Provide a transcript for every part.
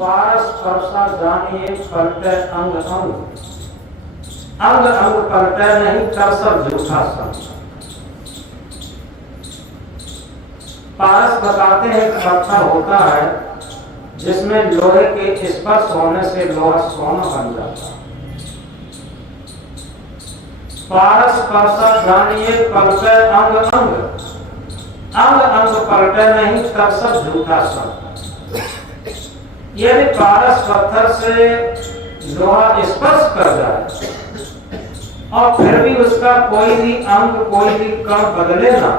पारस परसा जानिए पलटे अंग अंग, अंग अंग पलटे नहीं करसर झूठा संग। पारस बताते हैं पत्थर होता है जिसमें लोहे के स्पर्श होने से लोहा सोना बन जाता है। पारस परसा जानिए पलटे अंग अंग, अंग अंग पलटे नहीं करसर झूठा संग। यदि पारस पत्थर से लोहा स्पर्श कर जाए और फिर भी उसका कोई भी अंग कोई भी कण बदले ना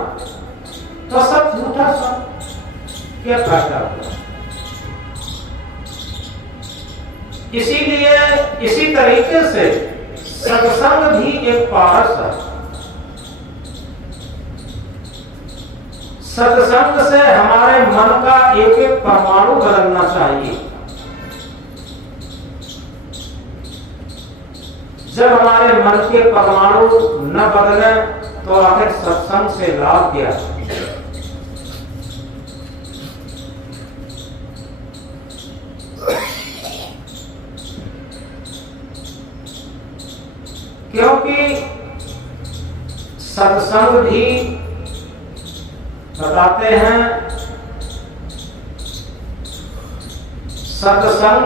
तो सब झूठा सब क्या फायदा होगा। इसीलिए इसी तरीके से सत्संग भी एक पारस है। सत्संग से हमारे मन का एक एक परमाणु बदलना चाहिए। जब हमारे मन के परमाणु न बदले तो आखिर सत्संग से लाभ क्या है। क्योंकि सत्संग भी बताते हैं, सत्संग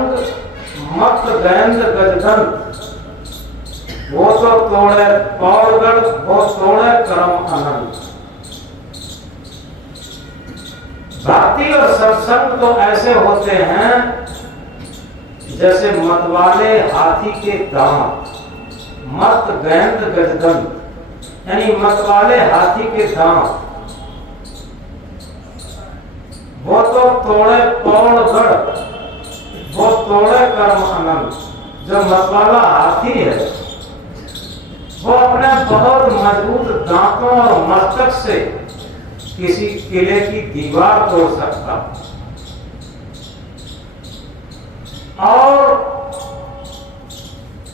मत गैंद गजदंत, वो तो तोड़े पौड़गढ़ वो तोड़े करम अनंत। भक्ति और सत्संग तो ऐसे होते हैं जैसे मतवाले हाथी के दांत, मत गैंद गजदंत, यानी मतवाले हाथी के दांत, वो तो तोड़े पौड़गढ़ वो तोड़े कर्म अनंत। जो मतवाला हाथी है वो अपने बहुत मजबूत दांतों और मस्तक से किसी किले की दीवार तोड़ सकता। और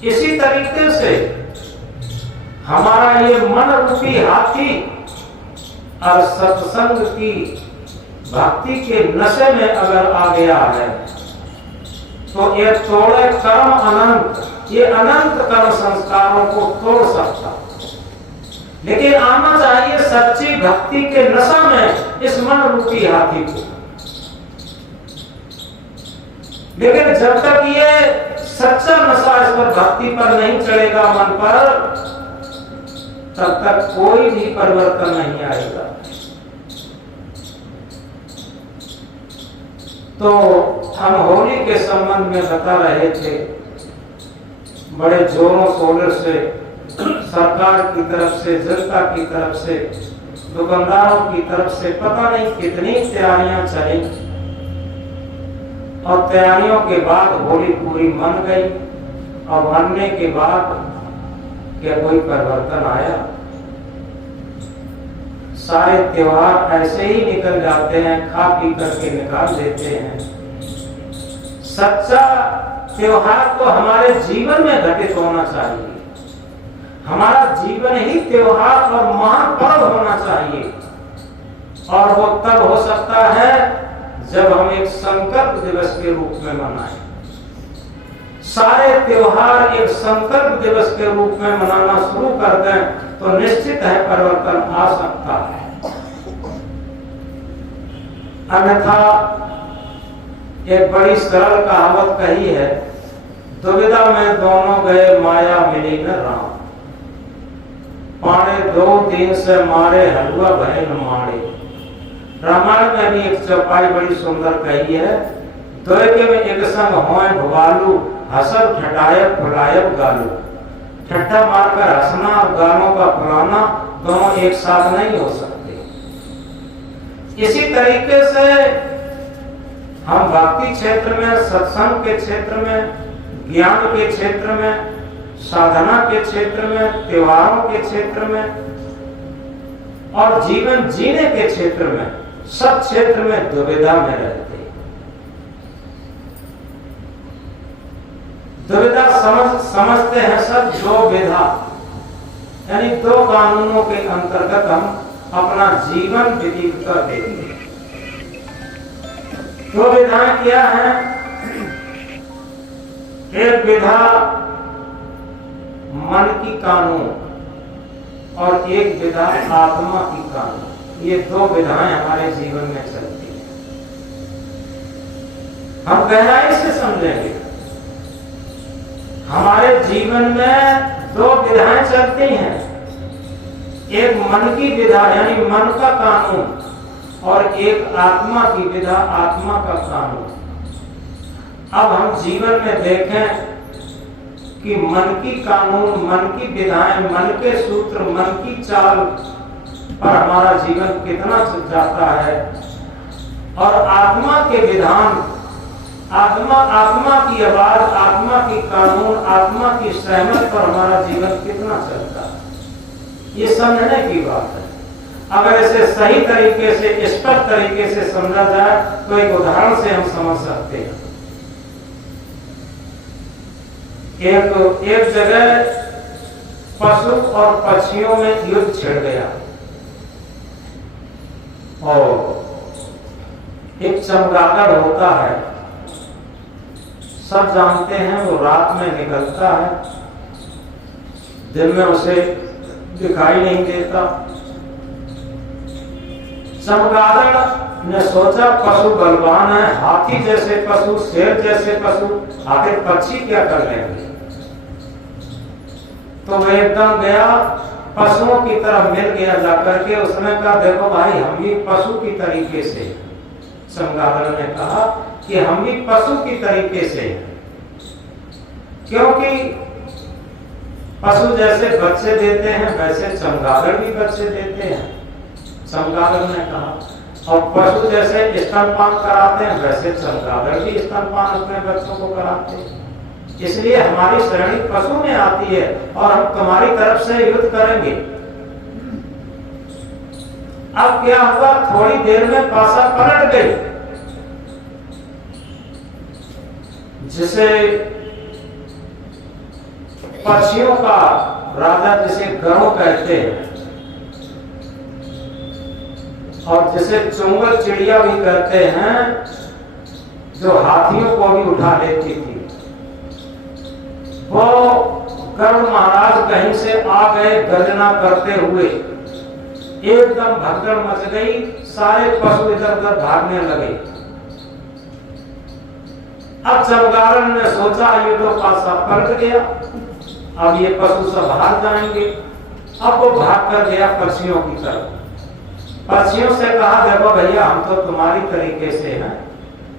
इसी तरीके से हमारा ये मन रूपी हाथी और सत्संग की भक्ति के नशे में अगर आ गया है तो ये तोड़े कर्म अनंत, ये अनंत कर्म संस्कारों को तोड़ सकता। लेकिन आना चाहिए सच्ची भक्ति के नशा में इस मन रूपी हाथी को। लेकिन जब तक ये सच्चा नशा इस पर भक्ति पर नहीं चढ़ेगा मन पर, तब तक कोई भी परिवर्तन नहीं आएगा। तो हम होली के संबंध में बता रहे थे, बड़े जोरों शोरों से सरकार की तरफ से, जनता की तरफ से, दुकानदारों की तरफ से पता नहीं कितनी तैयारियां चली और तैयारियों के बाद होली पूरी मन गई। और मनने के बाद क्या कोई परिवर्तन आया? सारे त्योहार ऐसे ही निकल जाते हैं, खा पी करके निकाल देते हैं। सच्चा त्योहार तो हमारे जीवन में घटित होना चाहिए। हमारा जीवन ही त्योहार और महापर्व होना चाहिए। और वो तब हो सकता है जब हम एक संकल्प दिवस के रूप में मनाएं। सारे त्योहार एक संकल्प दिवस के रूप में मनाना शुरू कर दें तो निश्चित है परिवर्तन आ सकता है। अन्यथा एक बड़ी सरल कहावत कही है, दुविधा में दोनों गए माया मिली न राम, पाने 2 दिन से मारे हलवा भय न मारे। रामायण में भी एक चौपाई बड़ी सुंदर कही है, द्वैके में एक संग होए भुवालू, हसब ठटायब फुलायब गालू। ठट्ठा मारकर हंसना और गालों का फुलाना दोनों एक साथ नहीं हो सकते। इसी तरीके से हम भक्ति क्षेत्र में, सत्संग के क्षेत्र में, ज्ञान के क्षेत्र में, साधना के क्षेत्र में, त्योहारों के क्षेत्र में और जीवन जीने के क्षेत्र में, सब क्षेत्र में दुविधा में रहते। दुविधा समझते हैं सब 2 विधा, यानी 2 कानूनों के अंतर्गत हम अपना जीवन व्यतीत कर देते हैं। 2 विधाएं क्या हैं? विधा मन की कानून और एक विधा आत्मा की कानून, ये दो विधाएं हमारे जीवन में चलती हैं। हम गहराई से समझेंगे, हमारे जीवन में दो विधाएं चलती हैं, एक मन की विधा यानी मन का कानून और एक आत्मा की विधा आत्मा का कानून। अब हम जीवन में देखें कि मन की कानून, मन की विधाएं, मन के सूत्र, मन की चाल पर हमारा जीवन कितना चल जाता है, और आत्मा के विधान, आत्मा की आवाज, आत्मा की कानून, आत्मा की सहमत पर हमारा जीवन कितना चलता है, ये समझने की बात है। अगर इसे सही तरीके से, स्पष्ट तरीके से समझा जाए तो एक उदाहरण से हम समझ सकते हैं। एक जगह पशु और पक्षियों में युद्ध छिड़ गया और एक चमगादड़ होता है, सब जानते हैं, वो रात में निकलता है, दिन में उसे दिखाई नहीं देता। चमगादड़ ने सोचा पशु बलवान है, हाथी जैसे पशु, शेर जैसे पशु, आखिर पक्षी क्या कर लेंगे। तो वह एकदम गया, पशुओं की तरफ मिल गया जाकर के, उसने कहा देखो भाई हम भी पशु की तरीके से। चमगादड़ ने कहा कि हम भी पशु की तरीके से, क्योंकि पशु जैसे बच्चे देते हैं वैसे चमगादड़ भी बच्चे देते हैं। चमगादड़ ने कहा, और पशु जैसे स्तनपान कराते हैं वैसे चमगादड़ भी स्तनपान अपने बच्चों को कराते हैं, इसलिए हमारी श्रेणी पशु में आती है और हम तुम्हारी तरफ से युद्ध करेंगे। अब क्या हुआ, थोड़ी देर में पासा पलट गई, जिसे पक्षियों का राजा, जिसे गरुड़ कहते हैं, और जिसे चुंगल चिड़िया भी कहते हैं, जो हाथियों को भी उठा लेती थी, वो गरुड़ महाराज कहीं से आ गए गर्जना करते हुए, एकदम भगदड़ मच गई, सारे पशु इधर उधर भागने लगे। अब चमगादड़ ने सोचा ये तो पासा पलट गया, अब ये पशु सब भाग जाएंगे। अब वो भाग कर गया पक्षियों की तरफ, पक्षियों से कहा देखो भैया हम तो तुम्हारी तरीके से हैं,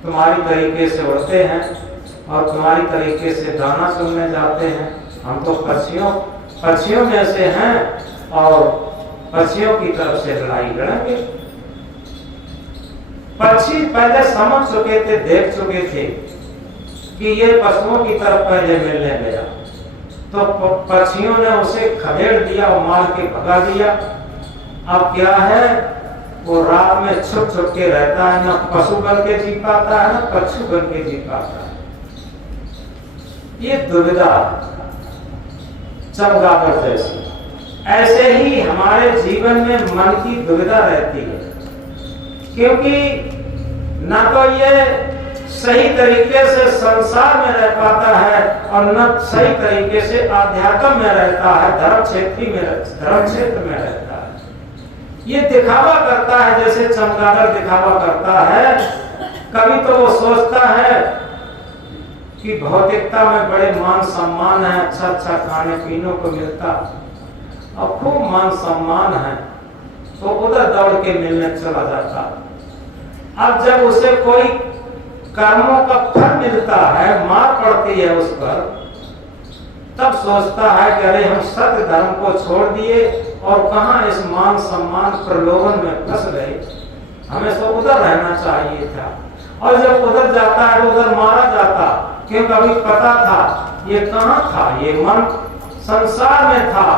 तुम्हारी तरीके से उड़ते हैं और तुम्हारी तरीके से दाना चुनने जाते हैं, हम तो पक्षियों में से हैं और पक्षियों की तरफ से लड़ाई लड़ेंगे। पक्षी पहले समझ चुके थे, देख चुके थे कि ये पशुओं की तरफ पहले मिलने गया, तो पक्षियों ने उसे खदेड़ दिया और मार के भगा दिया। अब क्या है, वो रात में छुप छुप के रहता है, ना पशु बन के जी पाता है, ना पक्षी बन के जी पाता है। ये दुविधा चमगादड़ जैसी। ऐसे ही हमारे जीवन में मन की दुविधा रहती है, क्योंकि ना तो ये सही तरीके से संसार में रह पाता है और न सही तरीके से आध्यात्म में रहता है, धर्म क्षेत्र में रहता है। ये दिखावा करता है, जैसे चमगादड़ दिखावा करता है। कभी तो वो सोचता है कि भौतिकता में बड़े मान सम्मान है, अच्छा अच्छा खाने पीने को मिलता और खूब मान सम्मान है, तो उधर दौड़ के मिलने चला जाता। अब जब उसे कोई कर्मों का फल मिलता है, मार पड़ती है उस पर, तब सोचता है कि अरे हम सत्य धर्म को छोड़ दिए और कहां इस मान सम्मान प्रलोभन में फंस गए, हमें तो उधर रहना चाहिए था। और जब उधर जाता है तो उधर मारा जाता, क्योंकि अभी पता था ये कहां था, ये मन संसार में था,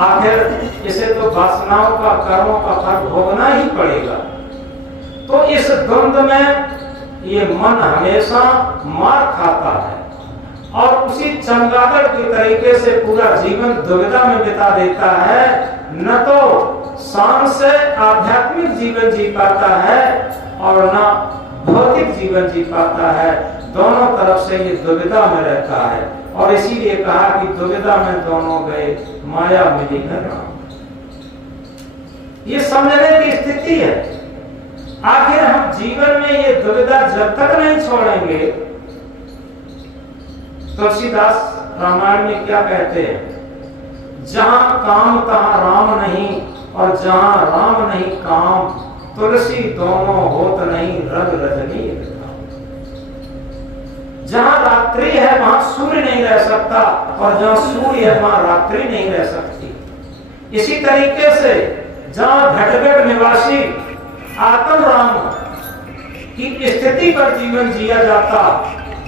आखिर इसे तो वासनाओं का, कर्मों का फल भोगना ही पड़ेगा। तो इस द्वंद्व में ये मन हमेशा मार खाता है और उसी चमगादड़ के तरीके से पूरा जीवन दुविधा में बिता देता है। न तो शान से आध्यात्मिक जीवन जी पाता है और न भौतिक जीवन जी पाता है, दोनों तरफ से ये दुविधा में रहता है। और इसीलिए कहा कि दुविधा में दोनों गए, माया मिली न राम। ये समझने की स्थिति है। आखिर हम जीवन में ये दुविधा जब तक नहीं छोड़ेंगे, तुलसीदास रामायण में क्या कहते हैं, जहां काम तहां राम नहीं, और जहां राम नहीं काम, तुलसी दोनों होत नहीं, रग रजनी एक धाम। जहां रात्रि है वहां सूर्य नहीं रह सकता, और जहां सूर्य है वहां रात्रि नहीं रह सकती। इसी तरीके से जहां घटघट निवासी आत्म राम की स्थिति पर जीवन जिया जाता,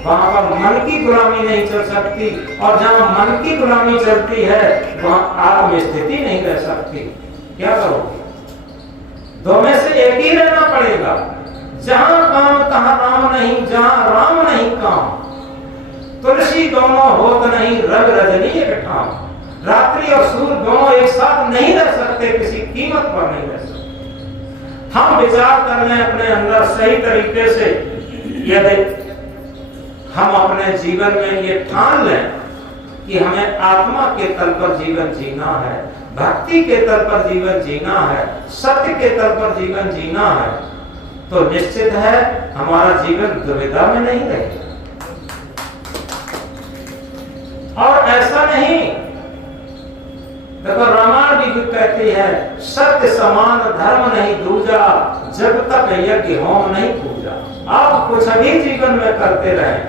वहां पर मन की गुलामी नहीं चल सकती, और जहां मन की गुलामी चलती है वहां आत्म स्थिति नहीं रह सकती। क्या करोगे? दो में से एक ही रहना पड़ेगा। जहां काम तहां राम नहीं, जहां राम नहीं काम, तुलसी दोनों होत नहीं, रग रजनी एक ठाम। रात्रि और सूर्य दोनों एक साथ नहीं रह सकते, किसी कीमत पर नहीं रह सकते। हम विचार कर लें अपने अंदर सही तरीके से, यदि हम अपने जीवन में ये ठान लें कि हमें आत्मा के तल पर जीवन जीना है, भक्ति के तल पर जीवन जीना है, सत्य के तल पर जीवन जीना है, तो निश्चित है हमारा जीवन दुविधा में नहीं रहेगा। और ऐसा नहीं, देखो रामायण भी कहती है, सत्य समान धर्म नहीं दूजा, जब तक यज्ञ होम नहीं पूजा। आप कुछ भी जीवन में करते रहें,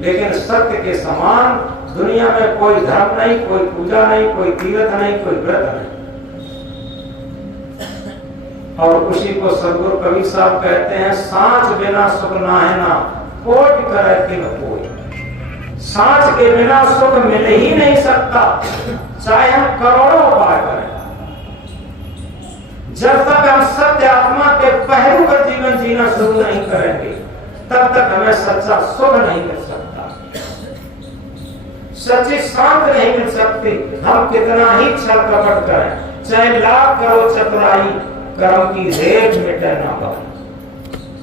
लेकिन सत्य के समान दुनिया में कोई धर्म नहीं, कोई पूजा नहीं, कोई तीर्थ नहीं, कोई व्रत नहीं। और उसी को सदगुरु कबीर साहब कहते हैं, सांच बिना सुख नाहिना, कोटि करे किन कोई। सांच के बिना सुख मिल ही नहीं सकता, चाहे हम करोड़ों उपाय करें। जब तक हम सत्य आत्मा के पहलू पर जीवन जीना शुरू नहीं करेंगे, तब तक हमें सच्चा सुख नहीं मिल सकता, सच्ची शांति नहीं मिल सकती। हम कितना ही छल कपट करें, चाहे लाख करो चतुराई, कर्म की रेख मिटे ना पाए।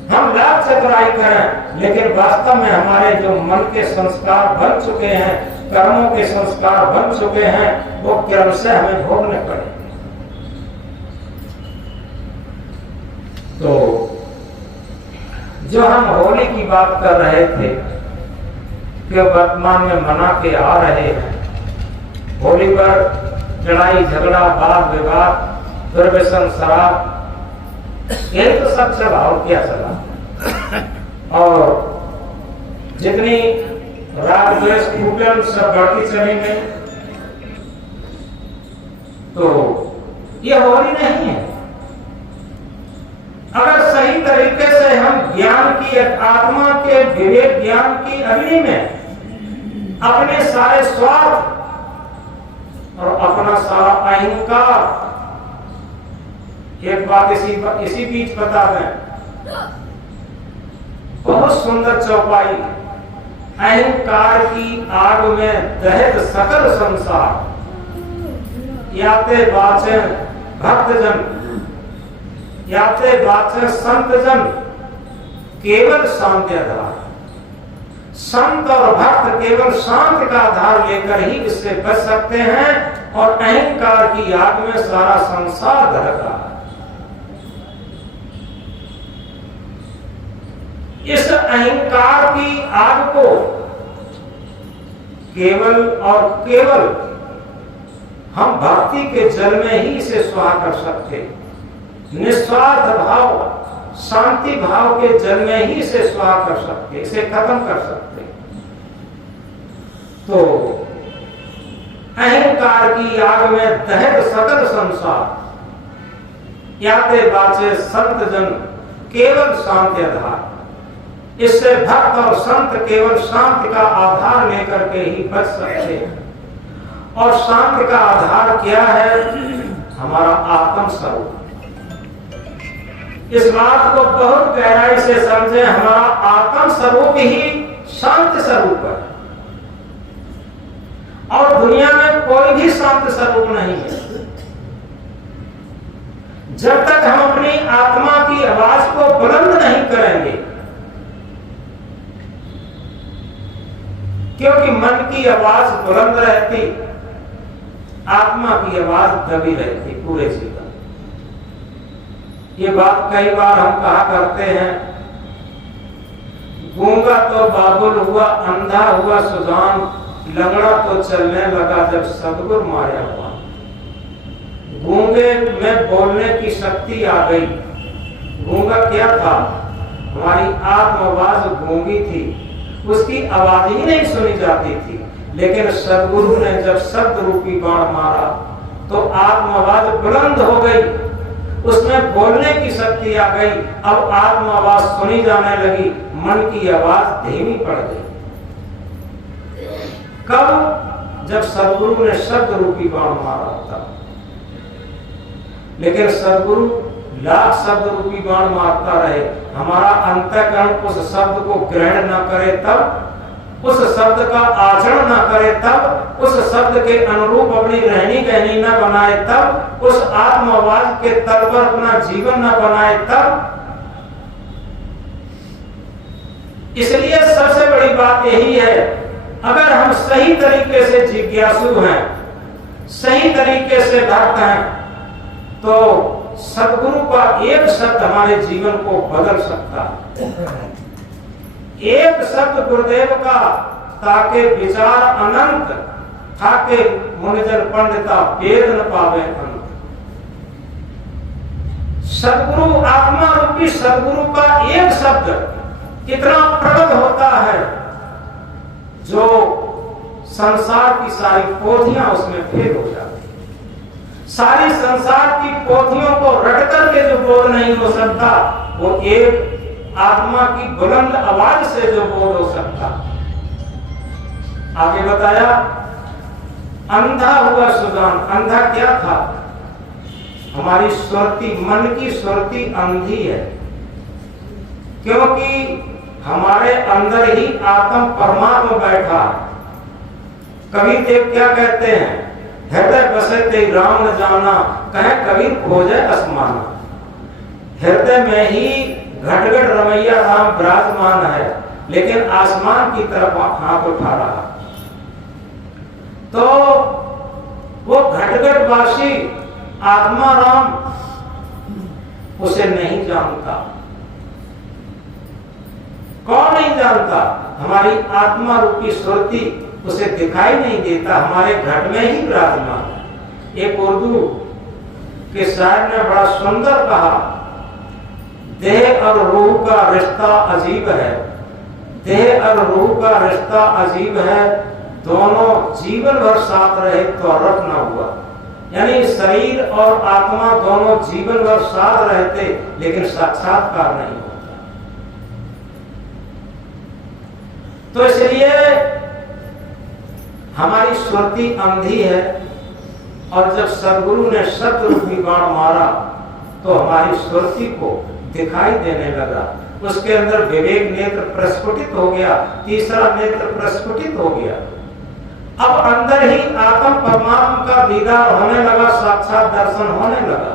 हम लाख चतुराई करें, लेकिन वास्तव में हमारे जो मन के संस्कार बन चुके हैं, कर्मों के संस्कार बन चुके हैं, वो क्रम से हमें भोगने पड़े। तो जो हम होली की बात कर रहे थे कि वर्तमान में मना के आ रहे हैं, होली पर लड़ाई झगड़ा वाद विवाद दुर्व्यसन शराब, यही तो सब चला और क्या चला। और जितनी राग द्वेष कुटन सब बढ़ती चली गई, तो ये होली नहीं है। अगर सही तरीके से हम ज्ञान की, आत्मा के विवेक ज्ञान की अग्नि में अपने सारे स्वार्थ और अपना सारा अहंकार, एक बात इसी बीच बता दें, बहुत सुंदर चौपाई, अहंकार की आग में दहत सकल संसार, याते बाचे भक्तजन, याते बाचे संतजन, केवल शांति आधार। संत और भक्त केवल शांत का आधार लेकर ही इससे बच सकते हैं, और अहंकार की आग में सारा संसार दहक रहा है। इस अहंकार की आग को केवल और केवल हम भक्ति के जल में ही इसे स्वाह कर सकते। निस्वार्थ भाव, शांति भाव के जल में ही इसे स्वाह कर सकते, इसे खत्म कर सकते। तो अहंकार की आग में दहत सकल संसार, याते बाचे संत जन, केवल शांति आधार। इससे भक्त और संत केवल शांति का आधार लेकर के ही बच सकते हैं। और शांति का आधार क्या है? हमारा आत्म स्वरूप। इस बात को बहुत गहराई से समझे, हमारा आत्म स्वरूप ही शांत स्वरूप है, और दुनिया में कोई भी शांत स्वरूप नहीं है। जब तक हम अपनी आत्मा की आवाज को बुलंद नहीं करेंगे, क्योंकि मन की आवाज बुलंद रहती, आत्मा की आवाज दबी रहती पूरे जीवन। ये बात कई बार हम कहा करते हैं, गूंगा तो बाबुल हुआ, अंधा हुआ सुजान, लंगड़ा तो चलने लगा जब सदगुरु माया हुआ। गूंगे में बोलने की शक्ति आ गई। गूंगा क्या था? हमारी आत्म आवाज गूंगी थी, उसकी आवाज ही नहीं सुनी जाती थी। लेकिन सदगुरु ने जब शब्द रूपी बाण मारा तो आत्म आवाज बुलंद हो गई, उसमें बोलने की शक्ति आ गई। अब आत्म आवाज सुनी जाने लगी, मन की आवाज धीमी पड़ गई। कब? जब सदगुरु ने शब्द रूपी बाण मारा था। लेकिन सदगुरु लाख शब्द रूपी बाण मारता रहे, हमारा अंतःकरण उस शब्द को ग्रहण न करे तब, उस शब्द का आचरण न करे तब, उस शब्द के अनुरूप अपनी रहनी कहनी न बनाए तब, उस आत्म आवाज के तल पर अपना जीवन न बनाए तब। इसलिए सबसे बड़ी बात यही है, अगर हम सही तरीके से जिज्ञासु हैं, सही तरीके से भक्त हैं, तो सदगुरु का एक शब्द हमारे जीवन को बदल सकता है। एक शब्द गुरुदेव का, ताके विचार अनंत, थाके मुनिजन पंडिता वेद न पावे अंत। सदगुरु, आत्मा रूपी सदगुरु का एक शब्द इतना प्रबल होता है, जो संसार की सारी पोथियां उसमें फेल हो जाती। सारी संसार की पोथियों को रट करके जो बोध नहीं हो सकता, वो एक आत्मा की बुलंद आवाज से जो बोध हो सकता। आगे बताया, अंधा हुआ सुजान। अंधा क्या था? हमारी सुरती, मन की सुरती अंधी है, क्योंकि हमारे अंदर ही आत्म परमात्मा बैठा। कबीर देव क्या कहते हैं? हृदय बसे ते राम न जाना, कहे कबीर खोजे आसमाना। हृदय में ही घटघट रमैया राम विराजमान है, लेकिन आसमान की तरफ हाथ उठा रहा। तो वो घटघट वासी आत्मा राम उसे नहीं जानता। कौन नहीं जानता? हमारी आत्मा रूपी सुरती उसे दिखाई नहीं देता, हमारे घट में ही विराजमान है। एक उर्दू के शायर ने बड़ा सुंदर कहा, देह और रूह का रिश्ता अजीब है, देह और रूह का रिश्ता अजीब है, दोनों जीवन भर साथ रहे तो रफ न हुआ। यानी शरीर और आत्मा दोनों जीवन भर साथ रहते, लेकिन साक्षात्कार नहीं होता। तो इसलिए हमारी सुरती अंधी है, और जब सदगुरु ने शब्द रूपी बाण मारा तो हमारी सुरती को दिखाई देने लगा। उसके अंदर विवेक नेत्र प्रस्फुटित हो गया, तीसरा नेत्र प्रस्फुटित हो गया। अब अंदर ही आत्म परमात्मा का दीदार होने लगा, साक्षात दर्शन होने लगा,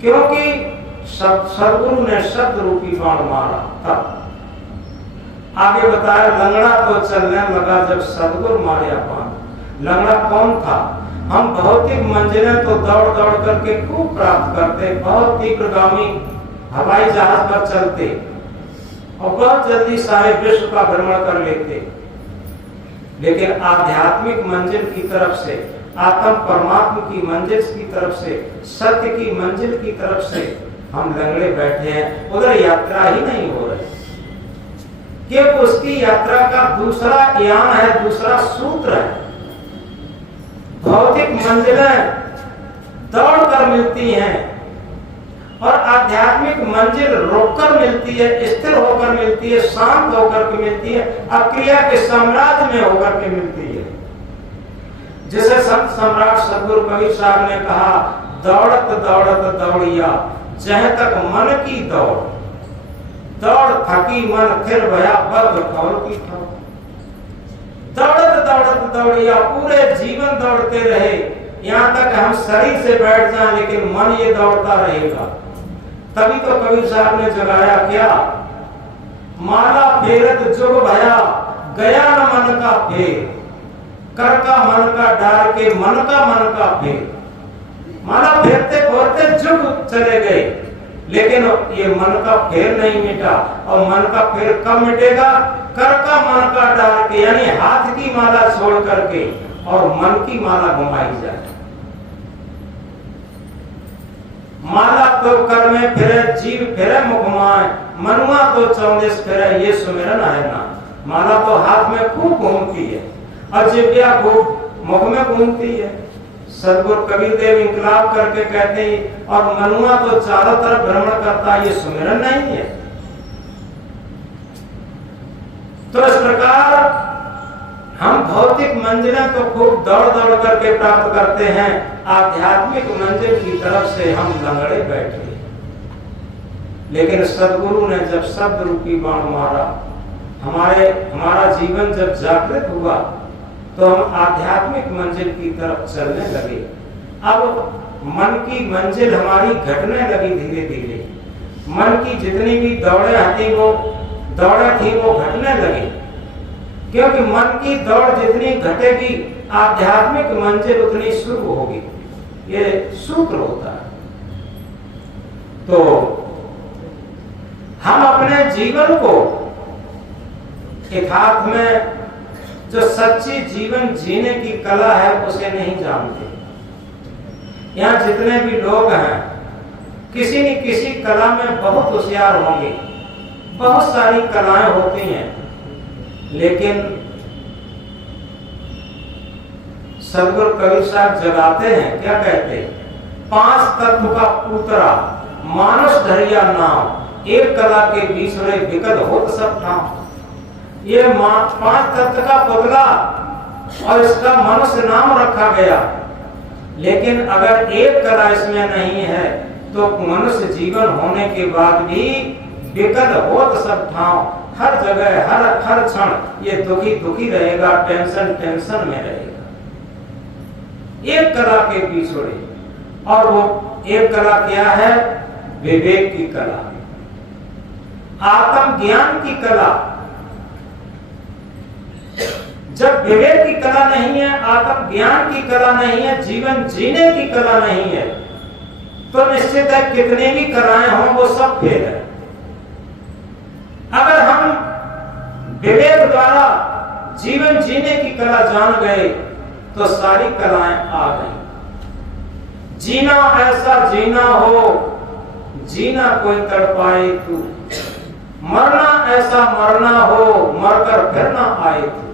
क्योंकि सदगुरु ने शब्द रूपी बाण मारा तब। आगे बताया, लंगड़ा तो चलने लगा जब सदगुरु मारिया बाण। लंगड़ा कौन था? हम भौतिक मंजिलें तो दौड़ दौड़ करके खूब प्राप्त करते, बहुत तीव्रगामी हवाई जहाज पर चलते और बहुत जल्दी सारे विश्व का भ्रमण कर लेते, लेकिन आध्यात्मिक मंजिल की तरफ से, आत्म परमात्मा की मंजिल की तरफ से, सत्य की मंजिल की तरफ से हम लंगड़े बैठे हैं, उधर यात्रा ही नहीं हो रही। क्योंकि उसकी यात्रा का दूसरा यान है, दूसरा सूत्र है। भौतिक मंजिलें दौड़ कर मिलती हैं और आध्यात्मिक मंजिल रोककर मिलती है, स्थिर होकर मिलती है, शांत होकर के मिलती है, अक्रिया के साम्राज्य में होकर के मिलती है। जिसे संत सम्राट सदगुरु कबीर साहब ने कहा, दौड़त दौड़त दौड़िया जहाँ तक मन की दौड़, दौड़ थकी मन फिर भया बद ठौर की ठौर। दौड़त दौड़त दौड़िया, पूरे जीवन दौड़ते रहे, यहाँ तक हम शरीर से बैठ जाएं, लेकिन मन ये दौड़ता रहेगा। तभी तो कबीर साहब ने जगाया क्या, माला फेरत जुग भया गया न मन का फेर, कर का मन का डार के मन का फेर। माला फेरते फोरते जुग चले गए, लेकिन ये मन का फेर नहीं मिटा। और मन का फेर कब मिटेगा? कर का मन का डार के, यानी हाथ की माला छोड़ करके और मन की माला घुमाई जाए। माला तो कर में फिरे, जीव फिरे मुख माय, मनुआ तो चौंदिस फिरे, ये सुमिरन है ना। माला तो हाथ में खूब घूमती है और जिव्या खूब मुख में घूमती है। सदगुरु कबीर देव इंकलाब करके कहते हैं, और मनुआ तो चारों तरफ भ्रमण करता है, ये सुमिरन नहीं है। तो इस प्रकार हम भौतिक मंजिलें तो खूब दौड़ दौड़ करके प्राप्त करते हैं, आध्यात्मिक मंजिल की तरफ से हम लंगड़े बैठे। लेकिन सदगुरु ने जब शब्द रूपी बाण मारा, हमारा जीवन जब जागृत हुआ, तो हम आध्यात्मिक मंजिल की तरफ चलने लगे। अब मन की मंजिल हमारी घटने लगी धीरे धीरे। मन की जितनी भी दौड़े थी वो घटने लगी, क्योंकि मन की दौड़ जितनी घटेगी आध्यात्मिक मंजिल उतनी शुरू होगी। ये सूत्र होता है। तो हम अपने जीवन को यथार्थ में जो सच्ची जीवन जीने की कला है उसे नहीं जानते। यहाँ जितने भी लोग हैं, किसी न किसी कला में बहुत होशियार होंगे। बहुत सारी कलाएं होती हैं, लेकिन सदगुरु कबीर साहब जगाते हैं, क्या कहते हैं? 5 तत्व का पुतरा मानुष धरिया नाम, एक कला के बीच में विकल होत सब ठाम। ये 5 तत्व का पुतला और इसका मनुष्य नाम रखा गया, लेकिन अगर एक कला इसमें नहीं है तो मनुष्य जीवन होने के बाद भी विकल होत सब ठाम। हर जगह हर क्षण ये दुखी रहेगा, टेंशन में रहेगा। एक कला के पिछड़े, और वो एक कला क्या है? विवेक की कला, आत्मज्ञान की कला। जब विवेक की कला नहीं है, आत्मज्ञान की कला नहीं है, जीवन जीने की कला नहीं है, तो निश्चित है कितनी भी कलाएं हों वो सब फेल है। अगर हम विवेक द्वारा जीवन जीने की कला जान गए तो सारी कलाएं आ गई। जीना ऐसा जीना हो, जीना कोई तड़पाए तू, मरना ऐसा मरना हो, मरकर फिर ना आए तू।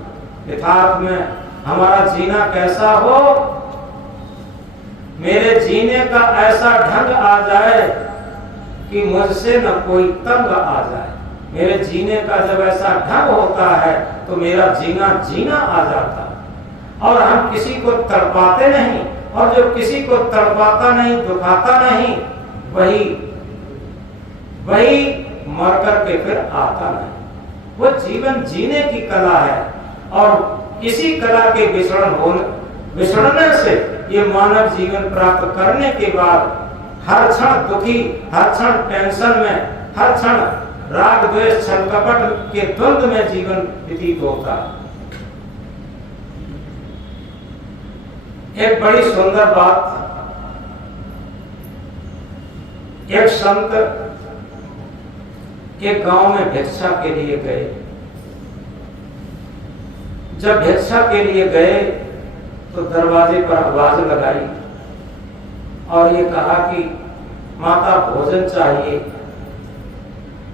यथार्थ में हमारा जीना कैसा हो? मेरे जीने का ऐसा ढंग आ जाए कि मुझसे न कोई तंग आ जाए। मेरे जीने का जब ऐसा ढंग होता है तो मेरा जीना आ जाता है। और हम किसी को तड़पाते नहीं, और जो किसी को तड़पाता नहीं, दुखाता नहीं, वही मर करके फिर आता नहीं। वो जीवन जीने की कला है, और इसी कला के विसरने से ये मानव जीवन प्राप्त करने के बाद हर क्षण दुखी, हर क्षण टेंशन में, हर क्षण राग द्वेष छल कपट के द्वंद्व में जीवन व्यतीत होता है। एक बड़ी सुंदर बात, एक संत एक गांव में भिक्षा के लिए गए। जब भिक्षा के लिए गए तो दरवाजे पर आवाज लगाई और ये कहा कि माता भोजन चाहिए।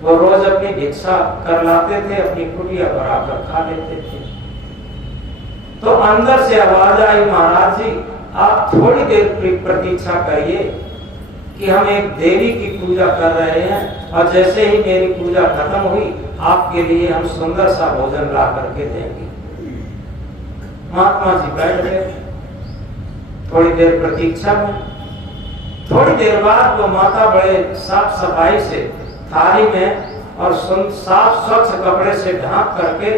वो रोज अपनी भिक्षा कर लाते थे, अपनी कुटिया भराकर खा लेते थे। तो अंदर से आवाज आई, महाराज जी आप थोड़ी देर प्रतीक्षा करिए कि हम एक देवी की पूजा कर रहे हैं, और जैसे ही मेरी पूजा खत्म हुई आपके लिए हम सुंदर सा भोजन ला करके देंगे। महात्मा जी बैठ गए, थोड़ी देर प्रतीक्षा में। थोड़ी देर बाद वो माता बड़े साफ सफाई से थाली में और साफ स्वच्छ कपड़े से ढांक करके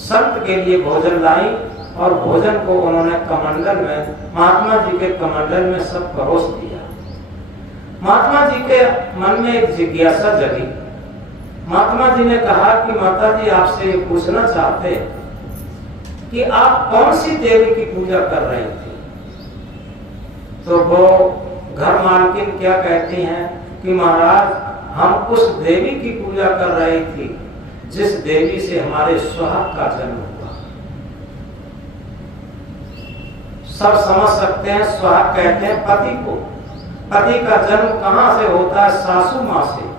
संत के लिए भोजन लाई, और भोजन को उन्होंने कमंडल में, महात्मा जी के कमंडल में सब परोस दिया। महात्मा जी के मन में एक जिज्ञासा जगी महात्मा जी ने कहा कि माता जी आपसे ये पूछना चाहते कि आप कौन सी देवी की पूजा कर रही थी। तो वो घर मालकिन क्या कहती हैं कि महाराज हम उस देवी की पूजा कर रही थी जिस देवी से हमारे सुहाग का जन्म हुआ। सब समझ सकते हैं, सुहाग कहते हैं पति को। पति का जन्म कहां से होता है? सासू मां से।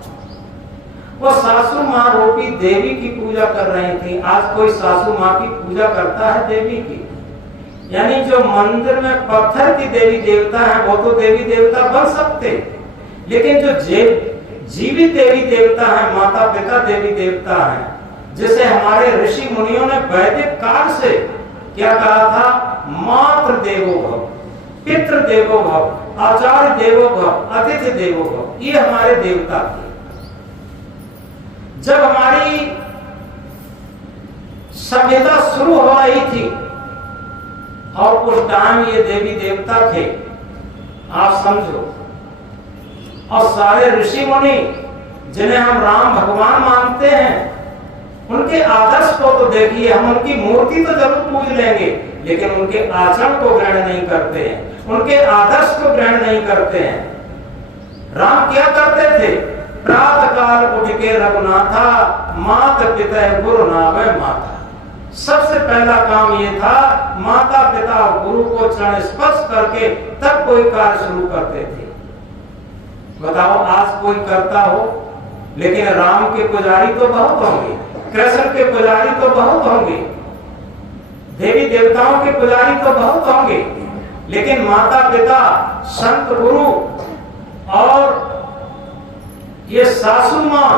वो सासू मां रूपी देवी की पूजा कर रही थी। आज कोई सासू मां की पूजा करता है देवी की? यानी जो मंदिर में पत्थर की देवी देवता है वो तो देवी देवता बन सकते, लेकिन जो जीवित देवी देवता है, माता पिता देवी देवता है, जिसे हमारे ऋषि मुनियों ने वैदिक काल से क्या कहा था? मातृ देवो भव, पितृ देवो भव, आचार्य देवो भव, अतिथि देवो भव, ये हमारे देवता थे। जब हमारी सभ्यता शुरू हो रही थी और उस टाइम ये देवी देवता थे, आप समझो, और सारे ऋषि मुनि जिन्हें हम राम भगवान मानते हैं, उनके आदर्श को तो देखिए। हम उनकी मूर्ति तो जरूर पूज लेंगे, लेकिन उनके आचरण को ग्रहण नहीं करते हैं, उनके आदर्श को ग्रहण नहीं करते हैं। राम क्या करते थे? प्रातः काल उठ के रघुनाथा, माता पिता गुरु नावे माता। सबसे पहला काम ये था, माता पिता और गुरु को चरण स्पर्श करके तब कोई कार्य शुरू करते थे। बताओ आज कोई करता हो? लेकिन राम के पुजारी तो बहुत होंगे, कृष्ण के पुजारी तो बहुत होंगे, देवी देवताओं के पुजारी तो बहुत होंगे, लेकिन माता पिता, संत गुरु और ये सासू मां,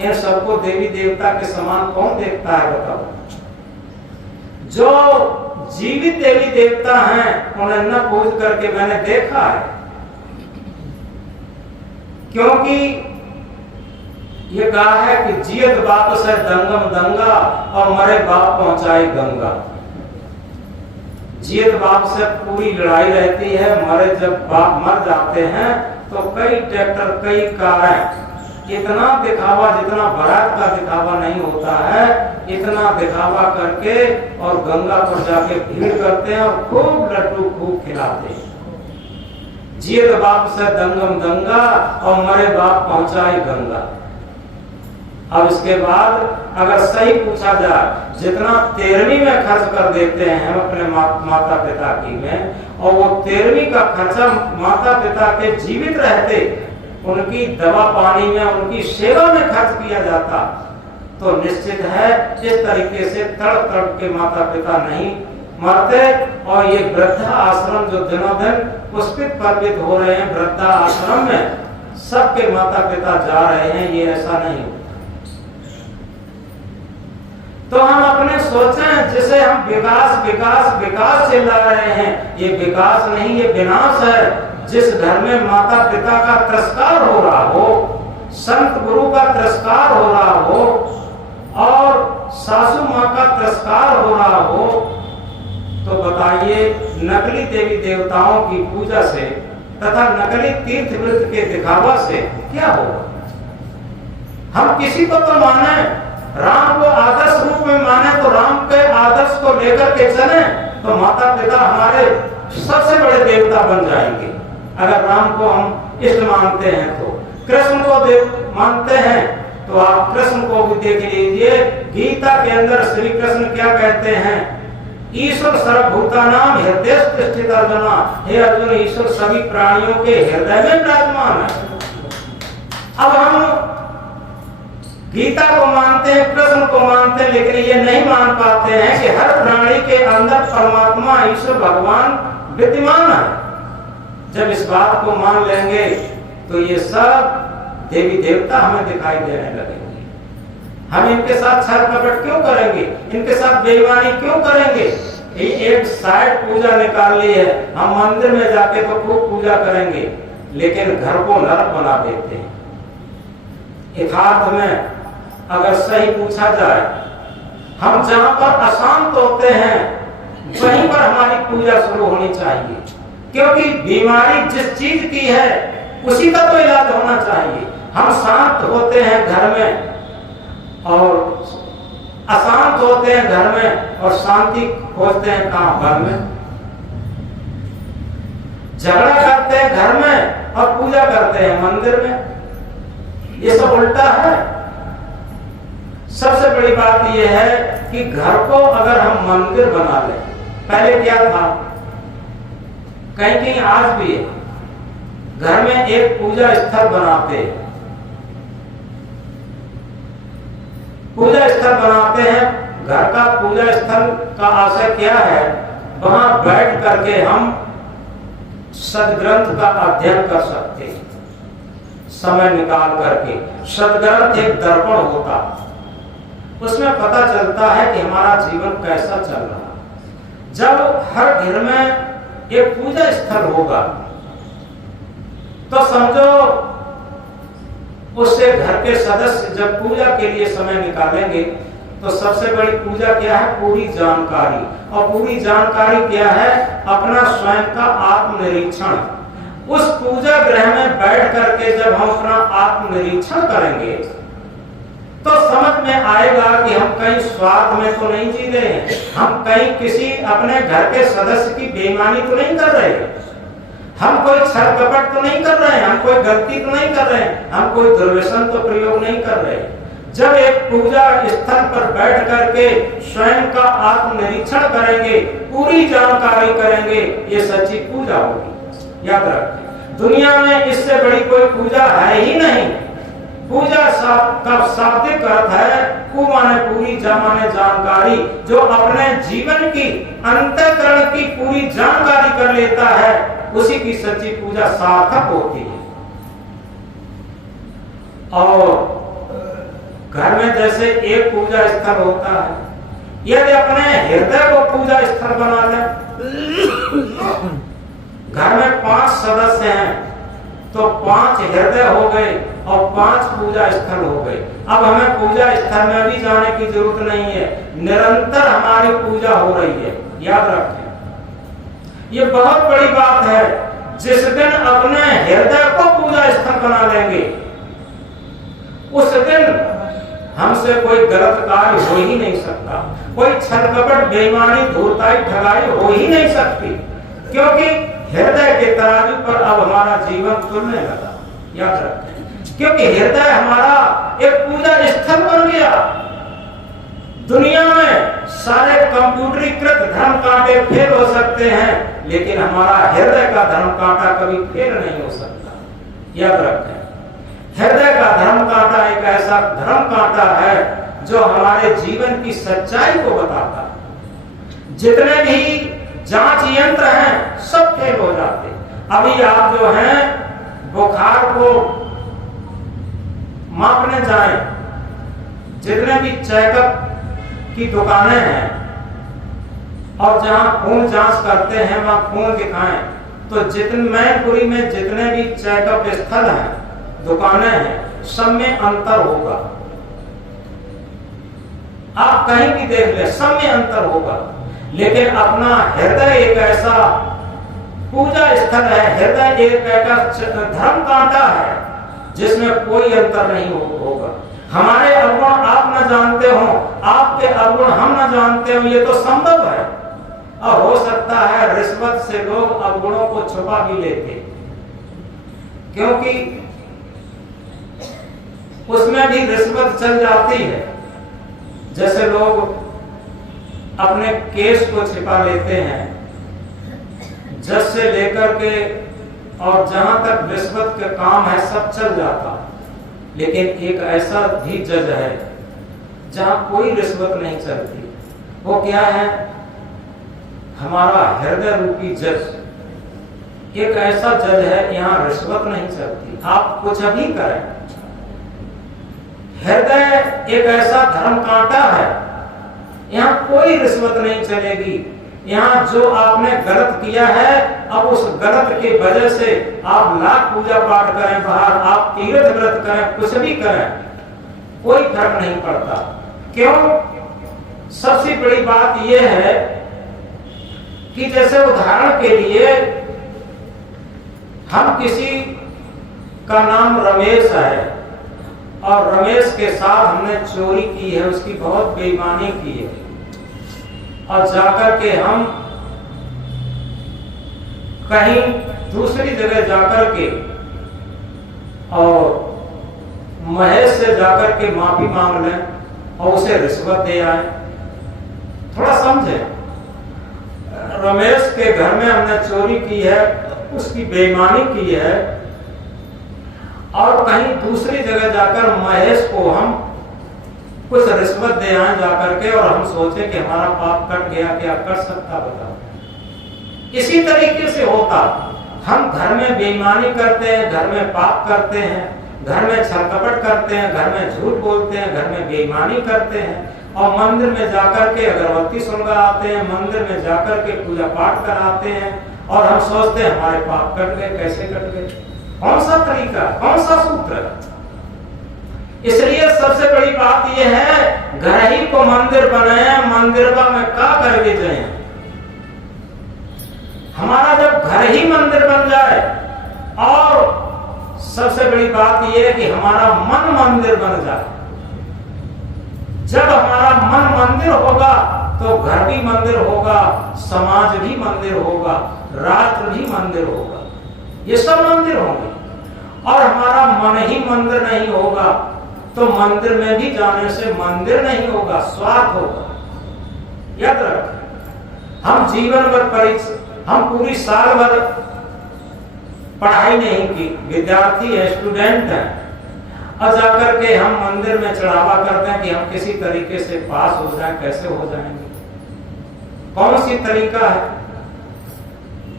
इन सबको देवी देवता के समान कौन देखता है? बताओ। जो जीवित देवी देवता हैं उन्हें न पूज करके मैंने देखा है, क्योंकि ये कहा है कि जियत बाप से दंगम दंगा और मरे बाप पहुंचाए गंगा। जियत बाप से पूरी लड़ाई रहती है, मरे जब बाप मर जाते हैं तो कई ट्रैक्टर, कई कारें, इतना दिखावा, जितना बारात का दिखावा नहीं होता है, इतना दिखावा करके और गंगा पर जाके भीड़ करते हैं और खूब लड्डू खूब खिलाते हैं। जियत बाप से दंगम दंगा और मरे बाप पहुंचाए गंगा। अब इसके बाद अगर सही पूछा जाए, जितना 13वीं में खर्च कर देते हैं हम अपने माता पिता की में, और वो 13वीं का खर्चा माता पिता के जीवित रहते उनकी दवा पानी में, उनकी सेवा में खर्च किया जाता, तो निश्चित है इस तरीके से तड़प तड़प के माता पिता नहीं मरते। और ये वृद्धा आश्रम जो दिनों दिन पुष्पित पर्वित हो रहे हैं, वृद्धा आश्रम में सबके माता पिता जा रहे हैं, ये ऐसा नहीं होता। तो हम अपने सोचें, जिसे हम विकास विकास विकास चिल्ला रहे हैं, ये विकास नहीं, ये विनाश है। जिस घर में माता पिता का तिरस्कार हो रहा हो, संत गुरु का तिरस्कार हो रहा हो और सासू मां का तिरस्कार हो रहा हो, तो बताइए नकली देवी देवताओं की पूजा से तथा नकली तीर्थ व्रत के दिखावा से क्या होगा? हम किसी को तो माने, राम को आदर्श रूप में माने, तो राम के आदर्श को लेकर के चले, तो माता पिता हमारे सबसे बड़े देवता बन जाएंगे। अगर राम को हम इष्ट मानते हैं तो, कृष्ण को देव मानते हैं तो आप कृष्ण को भी देख लीजिए। गीता के अंदर श्री कृष्ण क्या कहते हैं? ईश्वर सर्वभूतानां हृदय स्थित अर्जुन। हे अर्जुन, ईश्वर सभी प्राणियों के हृदय में विराजमान है। अब हम गीता को मानते हैं, कृष्ण को मानते हैं, लेकिन ये नहीं मान पाते हैं कि हर प्राणी के अंदर परमात्मा ईश्वर भगवान विद्यमान है। जब इस बात को मान लेंगे तो ये सब देवी देवता हमें दिखाई देने लगेंगे। हम इनके साथ छल कपट क्यों करेंगे? इनके साथ बेईमानी क्यों करेंगे? एक साइड पूजा निकाल ली है, हम मंदिर में जाके तो खूब पूजा करेंगे, लेकिन घर को नरक बना देते हैं। यथार्थ में अगर सही पूछा जाए, हम जहां पर अशांत होते हैं वहीं पर हमारी पूजा शुरू होनी चाहिए, क्योंकि बीमारी जिस चीज की है उसी का तो इलाज होना चाहिए। हम शांत होते हैं घर में, और अशांत होते हैं घर में और शांति खोजते हैं कहां? घर में। झगड़ा करते हैं घर में और पूजा करते हैं मंदिर में। ये सब उल्टा है। सबसे बड़ी बात यह है कि घर को अगर हम मंदिर बना लें, पहले क्या था? कहीं कहीं आज भी है, घर में एक पूजा स्थल बनाते हैं। पूजा स्थल बनाते हैं। घर का पूजा स्थल का आशय क्या है? वहां बैठ करके हम सदग्रंथ का अध्ययन कर सकते हैं, समय निकाल करके। सदग्रंथ एक दर्पण होता, उसमें पता चलता है कि हमारा जीवन कैसा चल रहा है। जब हर घर में एक पूजा स्थल होगा तो समझो उससे घर के सदस्य जब पूजा के लिए समय निकालेंगे तो सबसे बड़ी पूजा क्या है? पूरी जानकारी। और पूरी जानकारी क्या है? अपना स्वयं का आत्मनिरीक्षण। उस पूजा गृह में बैठ करके जब हम अपना आत्मनिरीक्षण करेंगे तो समझ में आएगा कि हम कहीं स्वार्थ में तो नहीं जी रहे हैं, हम कहीं किसी अपने घर के सदस्य की बेईमानी तो नहीं कर रहे, हम कोई छल कपट तो नहीं कर रहे हैं, हम कोई गलती तो नहीं कर रहे हैं, हम कोई दुर्व्यसन तो प्रयोग नहीं कर रहे। जब एक पूजा स्थल पर बैठ करके स्वयं का आत्मनिरीक्षण करेंगे, पूरी जानकारी करेंगे, ये सच्ची पूजा होगी। याद रखें, दुनिया में इससे बड़ी कोई पूजा है ही नहीं। पूजा का शाब्दिक अर्थ है कु माने पूरी, जा माने जानकारी। जो अपने जीवन की अंतःकरण की पूरी जानकारी कर लेता है उसी की सच्ची पूजा सार्थक होती है। और घर में जैसे एक पूजा स्थल होता है, यदि अपने हृदय को पूजा स्थल बना लें, घर में 5 सदस्य हैं तो 5 हृदय हो गए और 5 पूजा स्थल हो गए। अब हमें पूजा स्थल में भी जाने की जरूरत नहीं है, निरंतर हमारी पूजा हो रही है। याद रखें, ये बहुत बड़ी बात है। जिस दिन अपने हृदय को पूजा स्थल बना लेंगे उस दिन हमसे कोई गलत कार्य हो ही नहीं सकता, कोई छल कपट, बेईमानी, धूर्ताई, ठगाई हो ही नहीं सकती, क्योंकि हृदय के तराजू पर अब हमारा जीवन तुलने लगा। याद रखें, क्योंकि हृदय हमारा एक पूजा स्थल बन गया। दुनिया में सारे कंप्यूटरीकृत धर्म कांटे फेल हो सकते हैं, लेकिन हमारा हृदय का धर्म कांटा कभी फेल नहीं हो सकता। याद रखें, हृदय का धर्म कांटा एक ऐसा धर्म कांटा है जो हमारे जीवन की सच्चाई को बताता है। जितने भी जांच यंत्र हैं सब फेल हो जाते। अभी आप जो हैं बुखार को मापने जाएं, जितने भी चेकअप की दुकानें हैं और जहां खून जांच करते हैं वहां खून दिखाएं, तो मैनपुरी में जितने भी चेकअप स्थल हैं, दुकानें हैं, सब में अंतर होगा। आप कहीं भी देख ले, सब में अंतर होगा। लेकिन अपना हृदय एक ऐसा पूजा स्थल है, हृदय एक ऐसा धर्म कांटा है जिसमें कोई अंतर नहीं होगा। हमारे अवगुण आप न जानते हो, आपके अवगुण हम न जानते हो, ये तो संभव है। और हो सकता है रिश्वत से लोग अवगुणों को छुपा भी लेते, क्योंकि उसमें भी रिश्वत चल जाती है। जैसे लोग अपने केस को छिपा लेते हैं, जज से लेकर के और जहां तक रिश्वत के काम है सब चल जाता। लेकिन एक ऐसा भी जज है जहां कोई रिश्वत नहीं चलती। वो क्या है? हमारा हृदय रूपी जज। एक ऐसा जज है, यहाँ रिश्वत नहीं चलती, आप कुछ भी करें। हृदय एक ऐसा धर्म कांटा है, यहाँ कोई रिश्वत नहीं चलेगी। यहाँ जो आपने गलत किया है, अब उस गलत के वजह से आप लाख पूजा पाठ करें बाहर, आप तीर्थ व्रत करें, कुछ भी करें, कोई फर्क नहीं पड़ता। क्यों? सबसे बड़ी बात यह है कि जैसे उदाहरण के लिए हम किसी का नाम रमेश है और रमेश के साथ हमने चोरी की है, उसकी बहुत बेईमानी की है, और जाकर के हम कहीं दूसरी जगह जाकर के और महेश से जाकर के माफी मांग लें और उसे रिश्वत दे आए। थोड़ा समझे, रमेश के घर में हमने चोरी की है, उसकी बेईमानी की है, और कहीं दूसरी जगह जाकर महेश को हम कुछ रिश्वत दे आए जाकर के, और हम सोचे कि हमारा पाप कट गया, क्या कर सकता बताओ। इसी तरीके से होता, हम घर में बेईमानी करते हैं, घर में पाप करते हैं, घर में छलकपट करते हैं, घर में झूठ बोलते हैं, घर में बेईमानी करते हैं, और मंदिर में जाकर के अगरबत्ती सुलगा आते हैं, मंदिर में जाकर के पूजा पाठ कराते हैं, और हम सोचते हैं हमारे पाप कट गए। कैसे कट गए? कौन सा तरीका, कौन सा सूत्र? इसलिए सबसे बड़ी बात यह है, घर ही को मंदिर बनाए, मंदिर में का करके जाए। हमारा जब घर ही मंदिर बन जाए, और सबसे बड़ी बात यह है कि हमारा मन मंदिर बन जाए। जब हमारा मन मंदिर होगा तो घर भी मंदिर होगा, समाज भी मंदिर होगा, राष्ट्र भी मंदिर होगा, ये सब मंदिर होंगे। और हमारा मन ही मंदिर नहीं होगा तो मंदिर में भी जाने से मंदिर नहीं होगा, स्वार्थ होगा। याद रखें, हम जीवन भर हम पूरी साल भर पढ़ाई नहीं की, विद्यार्थी है, स्टूडेंट है, और जाकर के हम मंदिर में चढ़ावा करते हैं कि हम किसी तरीके से पास हो जाएं। कैसे हो जाएंगे? कौन सी तरीका है?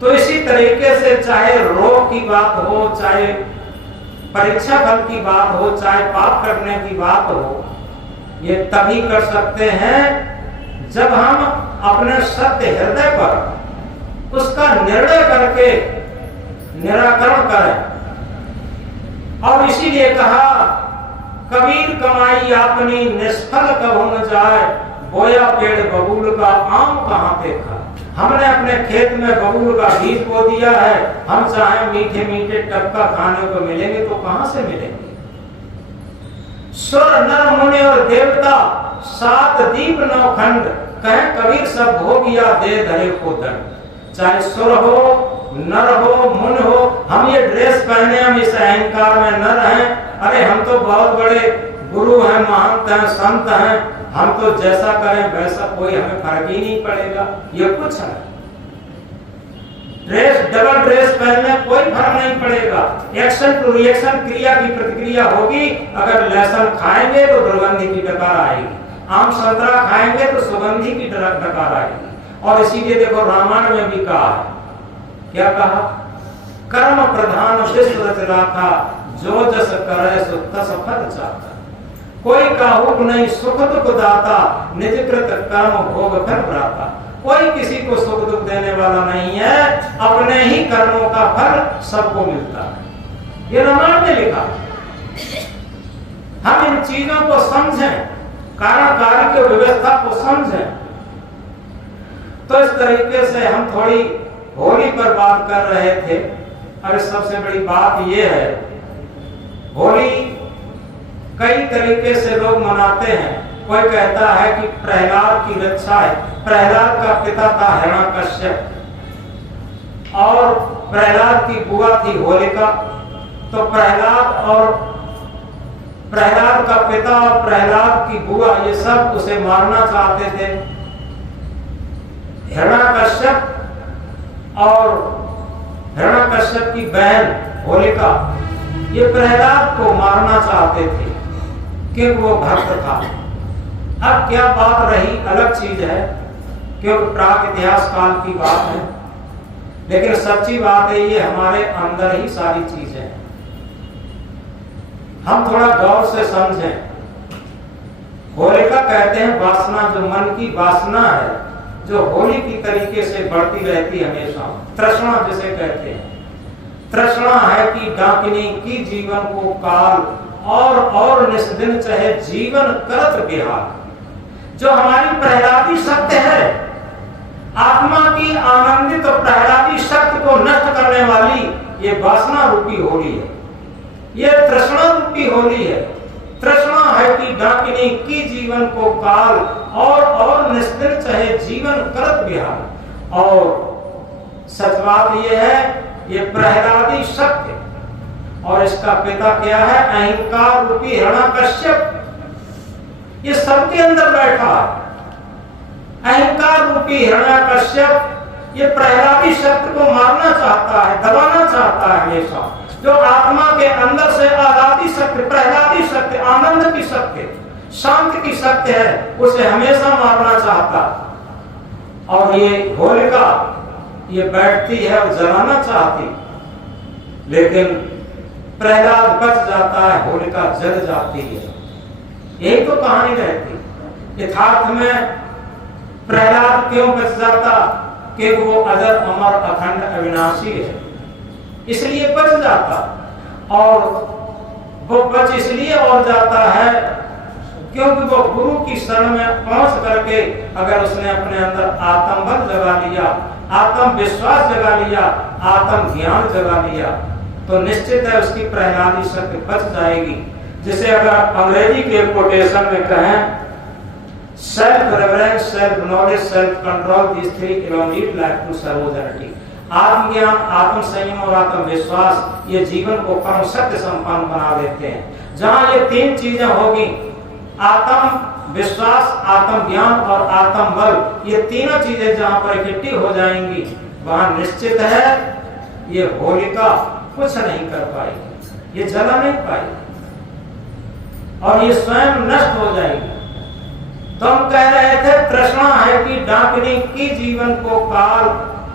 तो इसी तरीके से चाहे रोग की बात हो, चाहे परीक्षा फल की बात हो, चाहे पाप करने की बात हो, ये तभी कर सकते हैं जब हम अपने सत्य हृदय पर उसका निर्णय करके निराकरण करें। और इसीलिए कहा, कबीर कमाई अपनी निष्फल कब न जाए, बोया पेड़ बबूल का आम कहाँ देखा। हमने अपने खेत में बबूल का बीज बो दिया है, हम चाहे मीठे मीठे टपका खाने को मिलेंगे तो कहां से मिलेंगे। सुर नर मुनि और देवता 7 दीप 9 खंड, कहे कबीर सब हो गया दे धरे को दंड। चाहे सुर हो, नर हो, मुन हो, हम ये ड्रेस पहने, हम इस अहंकार में न रहें, अरे हम तो बहुत बड़े गुरु हैं, महंत हैं, संत हैं, हम तो जैसा करें वैसा, कोई हमें फर्क ही नहीं पड़ेगा। ये कुछ है, ड्रेस डबल ड्रेस पहनने कोई फर्क नहीं पड़ेगा। एक्शन टू रिएक्शन, क्रिया की प्रतिक्रिया होगी। अगर लहसुन खाएंगे तो दुर्गंधी की डकार आएगी, आम संतरा खाएंगे तो सुगंधी की डकार आएगी। और इसीलिए देखो रामायण में भी कहा है, क्या कहा? कर्म प्रधान विश्व रचना था, जो जस करे सो तस फल चाहता। कोई काहुक नहीं सुख दुख दाता, निज कृत कर्म भोग फल प्राप्ता। कोई किसी को सुख दुख देने वाला नहीं है, अपने ही कर्मों का फल सबको मिलता है। ये रामायण में लिखा। हम इन चीजों को समझें, कारण कार्य की व्यवस्था को समझें। तो इस तरीके से हम थोड़ी होली पर बात कर रहे थे। और सबसे बड़ी बात यह है, होली कई तरीके से लोग मनाते हैं। कोई कहता है कि प्रहलाद की रक्षा है। प्रहलाद का पिता था हिरण्यकश्यप, और प्रहलाद की बुआ थी होलिका। तो प्रहलाद का पिता और प्रहलाद की बुआ ये सब उसे मारना चाहते थे। हिरण्यकश्यप और हिरण्यकश्यप की बहन होलिका ये प्रहलाद को मारना चाहते थे क्योंकि वो भक्त था। अब क्या बात रही अलग चीज है, क्योंकि प्राग इतिहास काल की बात है, लेकिन सच्ची बात है ये हमारे अंदर ही सारी चीजें हैं। हम थोड़ा गौर से समझें। होलिका कहते हैं वासना, जो मन की वासना है, जो होली की तरीके से बढ़ती रहती हमेशा, तृष्णा जिसे कहते हैं। तृष्णा है कि डाकिनी की जीवन को काल और निस्दिन चाहे जीवन करत बिहार। जो हमारी प्रहलादी शक्ति है, आत्मा की आनंदित और प्रहलादी शक्ति को नष्ट करने वाली ये वासना रूपी होली है, ये तृष्णा रूपी होली है। तृष्णा है कि डाकिनी की जीवन को काल और निस्दिन चाहे जीवन करत बिहार। और सच बात यह है, ये प्रहलादी सत्य और इसका पिता क्या है, अहंकार रूपी हिरण्यकश्यप। ये सबके अंदर बैठा है। अहंकार रूपी हिरण्यकश्यप ये प्रहलादी शक्ति को मारना चाहता है, दबाना चाहता है हमेशा। जो आत्मा के अंदर से आजादी शक्ति, प्रहलादी शक्ति, आनंद की शक्ति, शांति की शक्ति है, उसे हमेशा मारना चाहता। और ये होलिका ये बैठती है और जलाना चाहती, लेकिन प्रहलाद बच जाता है, होलिका जल जाती है। यही तो कहानी रहती। यथार्थ में प्रहलाद क्यों बच जाता? कि वो अजर अमर अखंड अविनाशी है, इसलिए बच जाता। और वो बच इसलिए और जाता है क्योंकि वो गुरु की शरण में पहुंच करके अगर उसने अपने अंदर आत्मबल जगा लिया, आत्म विश्वास जगा लिया, आत्म ज्ञान जगा लिया, तो निश्चित है उसकी प्रहलादी शक्ति बच जाएगी। जिसे अगर अंग्रेजी के कोटेशन में कहें, self reverence, self knowledge, self control, these three elongate life to सर्वोजनिटी। आत्मज्ञान, आत्म संयम और आत्म विश्वास ये जीवन को परम सत्य संपन्न बना देते हैं। जहां ये तीन चीजें होगी, आत्म विश्वास, आत्म ज्ञान और आत्म बल, ये तीनों चीजें जहां पर इकट्ठी हो जाएंगी, वहां निश्चित है ये होलिका कुछ नहीं कर पाएगी, ये जला नहीं पाएगी और ये स्वयं नष्ट हो जाएगी। तो हम कह रहे थे तृष्णा है कि डाकिनी की जीवन को काल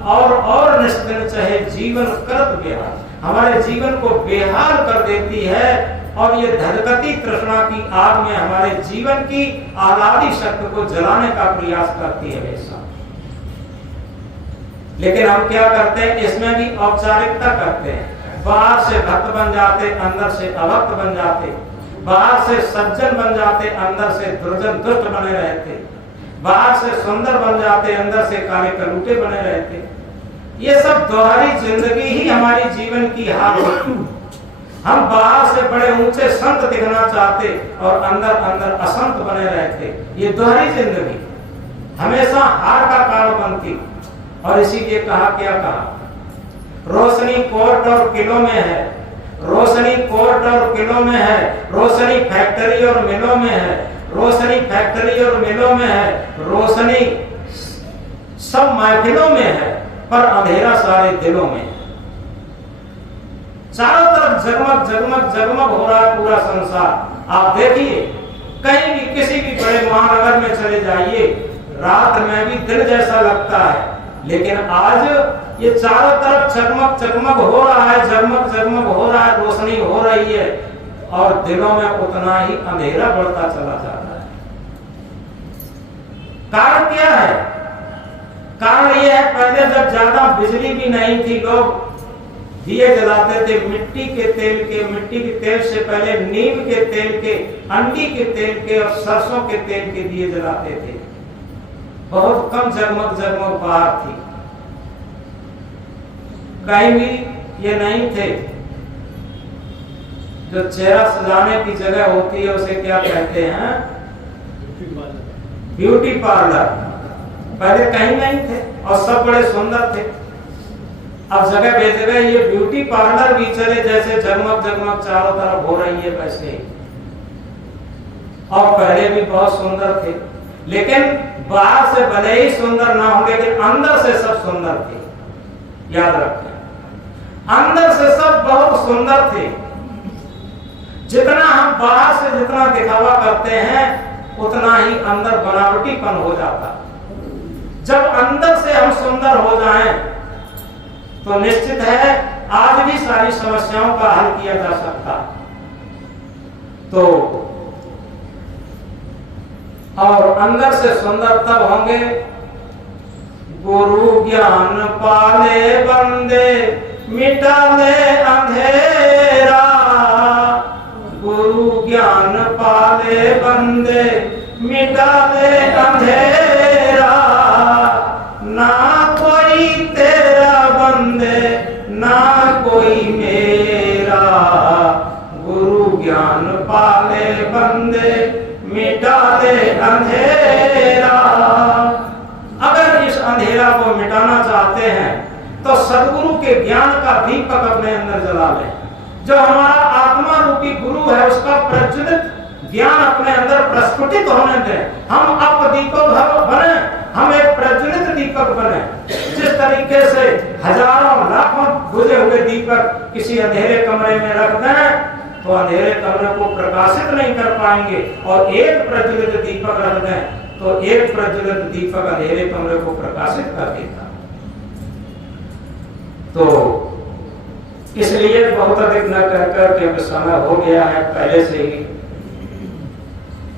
और निस्दिन चाहे जीवन करत बेहाल, हमारे जीवन को बेहाल कर देती है। और ये धधकती तृष्णा की आग में हमारे जीवन की आजादी शक्ति को जलाने का प्रयास करती है हमेशा। लेकिन हम क्या करते हैं, इसमें भी औपचारिकता करते हैं। बाहर से भक्त बन जाते, अंदर से अभक्त बन जाते, बाहर से सज्जन बन जाते, अंदर से दुर्जन दुष्ट बने रहते, बाहर से सुंदर बन जाते, अंदर से काले कलूटे बने रहते। ये सब दोहरी जिंदगी ही हमारी जीवन की हार होती। हम बाहर से बड़े ऊंचे संत दिखना चाहते और अंदर अंदर असंत बने रहते। ये दोहरी जिंदगी हमेशा हार का कारण बनती। और इसीलिए कहा, क्या कहा, रोशनी कोर्ट और किलों में है, रोशनी कोर्ट और किलों में है, रोशनी फैक्ट्री और मिलों में है, रोशनी फैक्ट्री और मिलों में है, रोशनी सब महफिलों में है, पर अंधेरा सारे दिलों में है। चारों तरफ जगमग जगमग जगमग हो रहा है पूरा संसार। आप देखिए कहीं भी किसी भी बड़े महानगर में चले जाइए, रात में भी दिन जैसा लगता है, लेकिन आज ये चारों तरफ चकमक चकमक हो रहा है, जगमग जगमग हो रहा है, रोशनी हो रही है और दिलों में उतना ही अंधेरा बढ़ता चला जाता है। कारण क्या है? कारण ये है, पहले जब ज्यादा बिजली भी नहीं थी, लोग दिए जलाते थे मिट्टी के तेल के, मिट्टी के तेल से पहले नीम के तेल के, अंडी के तेल के और सरसों के तेल के दिए जलाते थे। बहुत कम जगमग जगमग बाहर थी, कहीं भी ये नहीं थे। जो चेहरा सजाने की जगह होती है उसे क्या कहते हैं? Beauty parlour. पहले कहीं नहीं थे और सब बड़े सुंदर थे। अब जगह बेजगह ये ब्यूटी पार्लर भी चले, जैसे जगमग जगमग चारों तरफ हो रही है वैसे। और पहले भी बहुत सुंदर थे, लेकिन बाहर से भले ही सुंदर ना होंगे, लेकिन अंदर से सब सुंदर थे। याद रखें, अंदर से सब बहुत सुंदर थे। जितना हम बाहर से जितना दिखावा करते हैं, उतना ही अंदर बनावटीपन हो जाता। जब अंदर से हम सुंदर हो जाएं, तो निश्चित है आज भी सारी समस्याओं का हल किया जा सकता। तो और अंदर से सुंदर तब होंगे, गुरु ज्ञान पाले बंदे मिटा ले अंधेरा, गुरु ज्ञान पाले बंदे मिटा ले अंधेरा, ना कोई तेरा बंदे ना कोई मेरा, गुरु ज्ञान पाले के ज्ञान का दीपक अपने अंदर जला लें। जो हमारा आत्मा रूपी गुरु है उसका प्रज्वलित ज्ञान अपने अंदर प्रस्फुटित होने दें। हम अपदीपक बने, हम एक प्रज्वलित दीपक बने। जिस तरीके से हजारों लाखों बुझे हुए दीपक किसी अंधेरे कमरे में रख दें तो अंधेरे कमरे को प्रकाशित नहीं कर पाएंगे, और एक प्रज्वलित दीपक रख दें तो एक प्रज्वलित दीपक अंधेरे कमरे को प्रकाशित कर देता। तो इसलिए बहुत अधिक न कहकर क्योंकि समय हो गया है पहले से ही,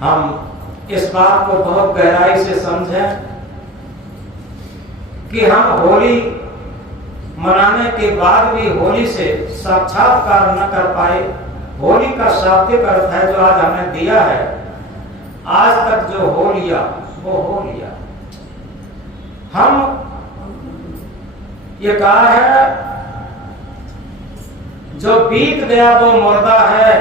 हम इस बात को बहुत गहराई से समझें कि हम होली मनाने के बाद भी होली से साक्षात्कार न कर पाए। होली का शाब्दिक अर्थ है जो आज हमने दिया है, आज तक जो हो लिया वो हो लिया। हम ये कहा है जो बीत गया वो मुर्दा है,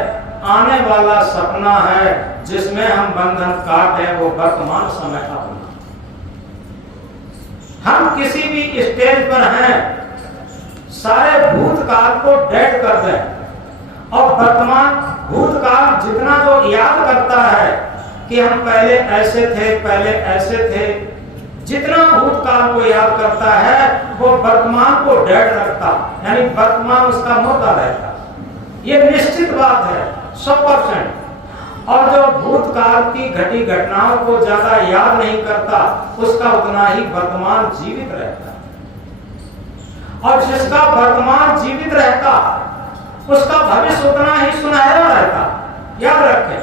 आने वाला सपना है, जिसमें हम बंधन काटे वो वर्तमान समय अपना। हम किसी भी स्टेज पर हैं, सारे भूतकाल को डेड कर दें और वर्तमान भूतकाल जितना जो याद करता है कि हम पहले ऐसे थे, पहले ऐसे थे, जितना भूतकाल को याद करता है वो वर्तमान को डेड रखता, यानी वर्तमान उसका मुर्दा रहता। ये निश्चित बात है 100%। और जो भूतकाल की घटी घटनाओं को ज्यादा याद नहीं करता उसका उतना ही वर्तमान जीवित रहता, और जिसका वर्तमान जीवित रहता उसका भविष्य उतना ही सुनहरा रहता। याद रखें,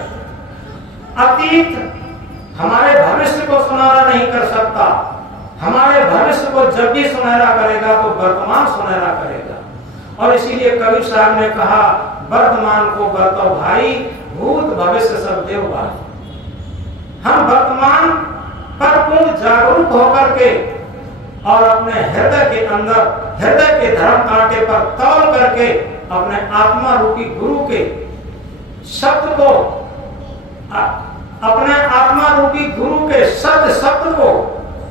अतीत हमारे भविष्य को सुनहरा नहीं कर सकता, हमारे भविष्य को जब भी सुनहरा करेगा तो वर्तमान सुनहरा करेगा। और इसीलिए कबीर साहब ने कहा वर्तमान को बरतो भाई, भूत भविष्य सब देव भाई। हम वर्तमान पर पूर्ण जागरूक होकर के और अपने हृदय के अंदर, हृदय के धर्म कांटे पर तौल करके अपने आत्मा रूपी गुरु के शब्द को, अपने आत्मा रूपी गुरु के शब्द को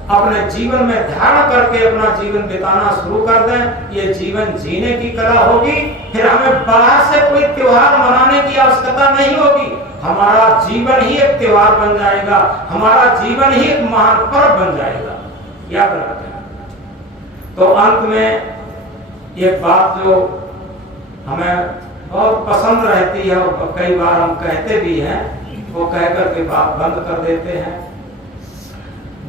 अपने जीवन में धारण करके अपना जीवन बिताना शुरू कर दें। ये जीवन जीने की कला होगी। फिर हमें बाहर से कोई त्योहार मनाने की आवश्यकता नहीं होगी। हमारा जीवन ही एक त्योहार बन जाएगा, हमारा जीवन ही एक महान पर्व बन जाएगा। याद रखें। तो अंत में ये बात जो हमें बहुत पसंद रहती है और कई बार हम कहते भी हैं, वो कहकर के बात बंद कर देते हैं।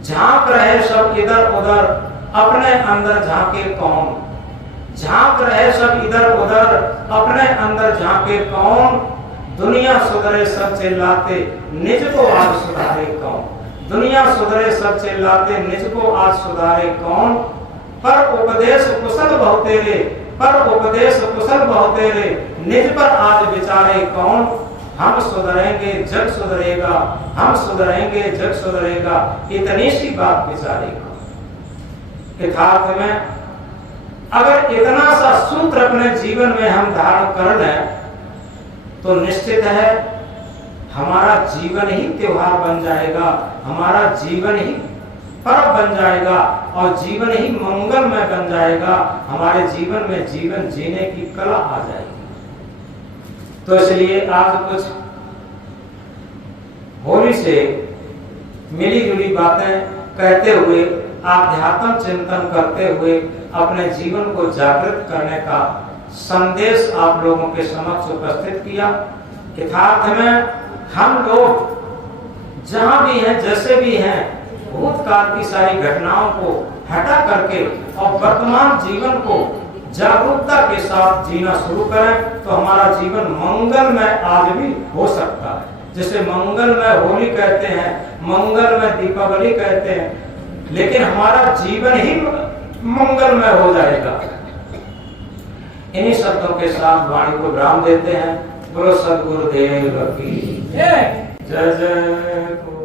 झांक रहे सब इधर उधर, अपने अंदर झांके कौन। झांक रहे सब इधर उधर, अपने अंदर झांके कौन। दुनिया सुधरे सब चिल्लाते, निज को आज सुधारे कौन। दुनिया सुधरे सब चिल्लाते, निज को आज सुधारे कौन। पर उपदेश कुशल बहु तेरे, पर उपदेश कुशल बहु तेरे, निज पर आज विचारे कौन। हम सुधरेंगे जग सुधरेगा, हम सुधरेंगे जग सुधरेगा, इतनी सी बात विचारेगा। यथार्थ में अगर इतना सा सूत्र अपने जीवन में हम धारण कर लें तो निश्चित है हमारा जीवन ही त्योहार बन जाएगा, हमारा जीवन ही पर्व बन जाएगा और जीवन ही मंगलमय बन जाएगा। हमारे जीवन में जीवन जीने की कला आ जाएगी। तो इसलिए आज कुछ होली से मिली जुली बातें कहते हुए, आध्यात्म चिंतन करते हुए अपने जीवन को जागृत करने का संदेश आप लोगों के समक्ष उपस्थित किया। यथार्थ में हम लोग जहां भी हैं, जैसे भी हैं, भूतकाल की सारी घटनाओं को हटा करके और वर्तमान जीवन को जागरूकता के साथ जीना शुरू करें तो हमारा जीवन मंगलमय आज भी हो सकता है। जिसे मंगलमय होली कहते हैं, मंगलमय दीपावली कहते हैं, लेकिन हमारा जीवन ही मंगलमय हो जाएगा। इन्हीं शब्दों के साथ वाणी को विराम देते हैं। बोलो सद्गुरुदेव की जय जय।